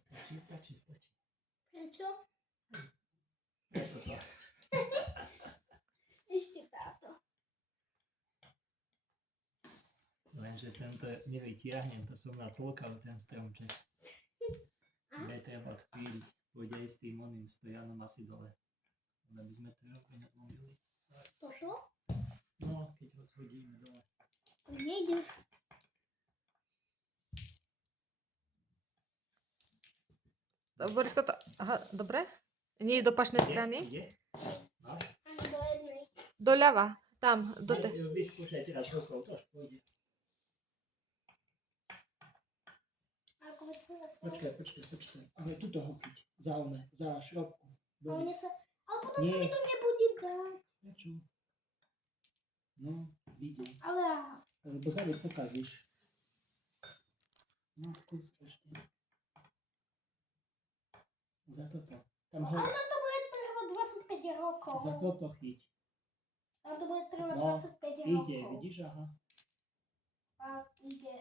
Stačí. Prečo? Ako to? Ešte táto. Lenže tento nevytiahnem, to som natlkal ten stromček. Bude treba chvíľ, pôjde aj s tým oným stojanom asi dole. Ale by sme to roky neodlomili. Toto? No, keď ho zhodíme dole. Nejde. Borisko, to... Aha, dobre? Nie je do pašnej strany? Ide? Máš? Ani do jednej. Doľava, tam, do tej. Vyskúšaj teraz rukou, to už pôjde. Ako by sa Počkaj. Ale tuto ho chyť. Za šrobku. Ale potom Nie. sa mi to nebude dať. Prečo? No, vidím. Ale Lebo zadu pokazíš. No, skús ešte. Za toto. Tam ho... Ale to bude trvať 25 rokov. Za toto chyť. Ale to bude trvať No, 25 ide, rokov. vidíš? Aha. A ide.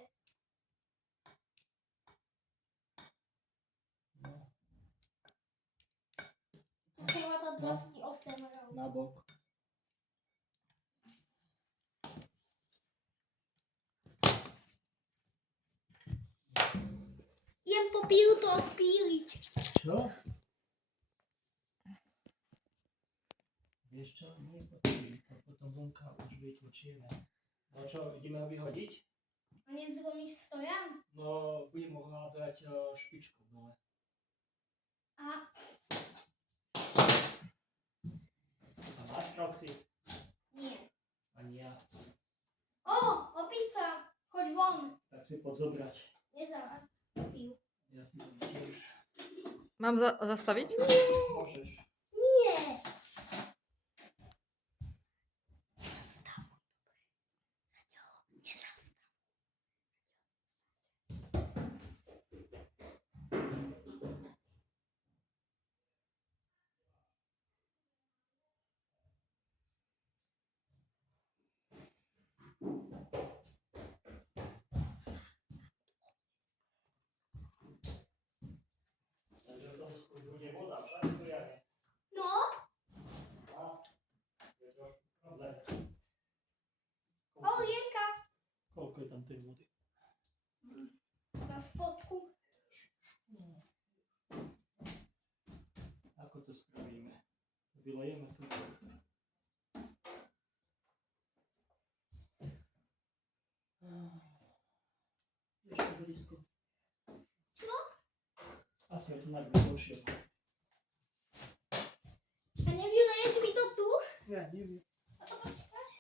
No, Trvá to 28 rokov. na bok. Jem popílu to odpíliť. Čo? Vieš čo? Nie potrebujem to. Potom vonka už vytlačíme. No čo, ideme ho vyhodiť? A nezlomíš stojan? No, budem ho hádzať špičku dole. A A máš proxy? nie. Ani ja. O, opica. Choď von. Tak si poď zobrať. Nezávaj. Píl. Ja si to tiež. Mám zastaviť? Môžeš. Nie. Takže v tom bude voda, však stojane. No, A, je trošku problém. Olienka. Koľko je tam tej vody? Na spodku. Ako to spravíme? Vylejeme to. Ešte blízko. No. Asi je to najbližšie. A nevyleješ mi to tu? Ja neviem. A to počkáš?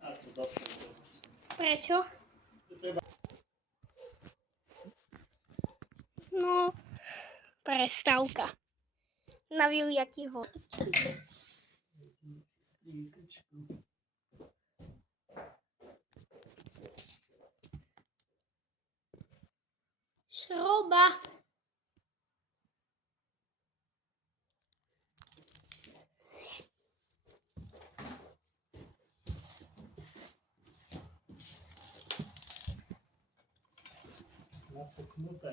A to zase teraz. Prečo? To treba. No, prestávka. Na vyliatí vody. Striekačku. Šroba. Nafuknuté.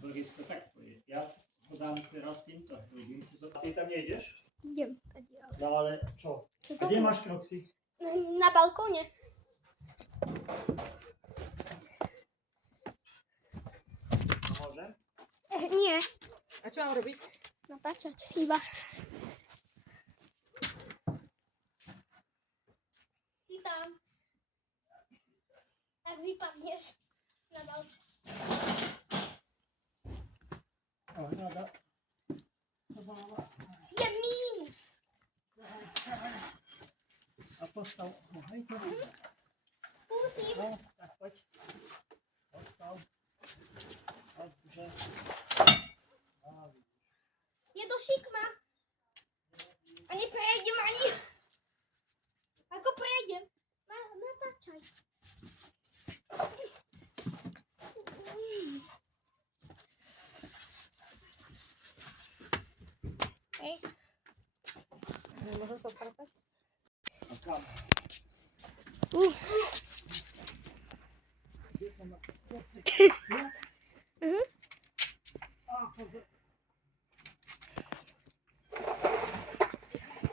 Borisko, tak to je. Ja ho dám teraz týmto hrubým. Ty tam nejdeš? Idem. No ale čo? A kde máš kroxy? Na balkóne. Môžem? Nie. A čo mám robiť? Natáčať iba. Ty tam. Tak vypadneš na balkón. Rada. Je mínus. A postav. Hej, to. Skúsim. No, tak poď. Postav. Dobře. Je do šikma. А не перейдем, они. Ако перейдем. Натачай. Ей. Не можу запаркати. А там? Де сама? Мгм.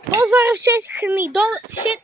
То зараз ще хмідол, ще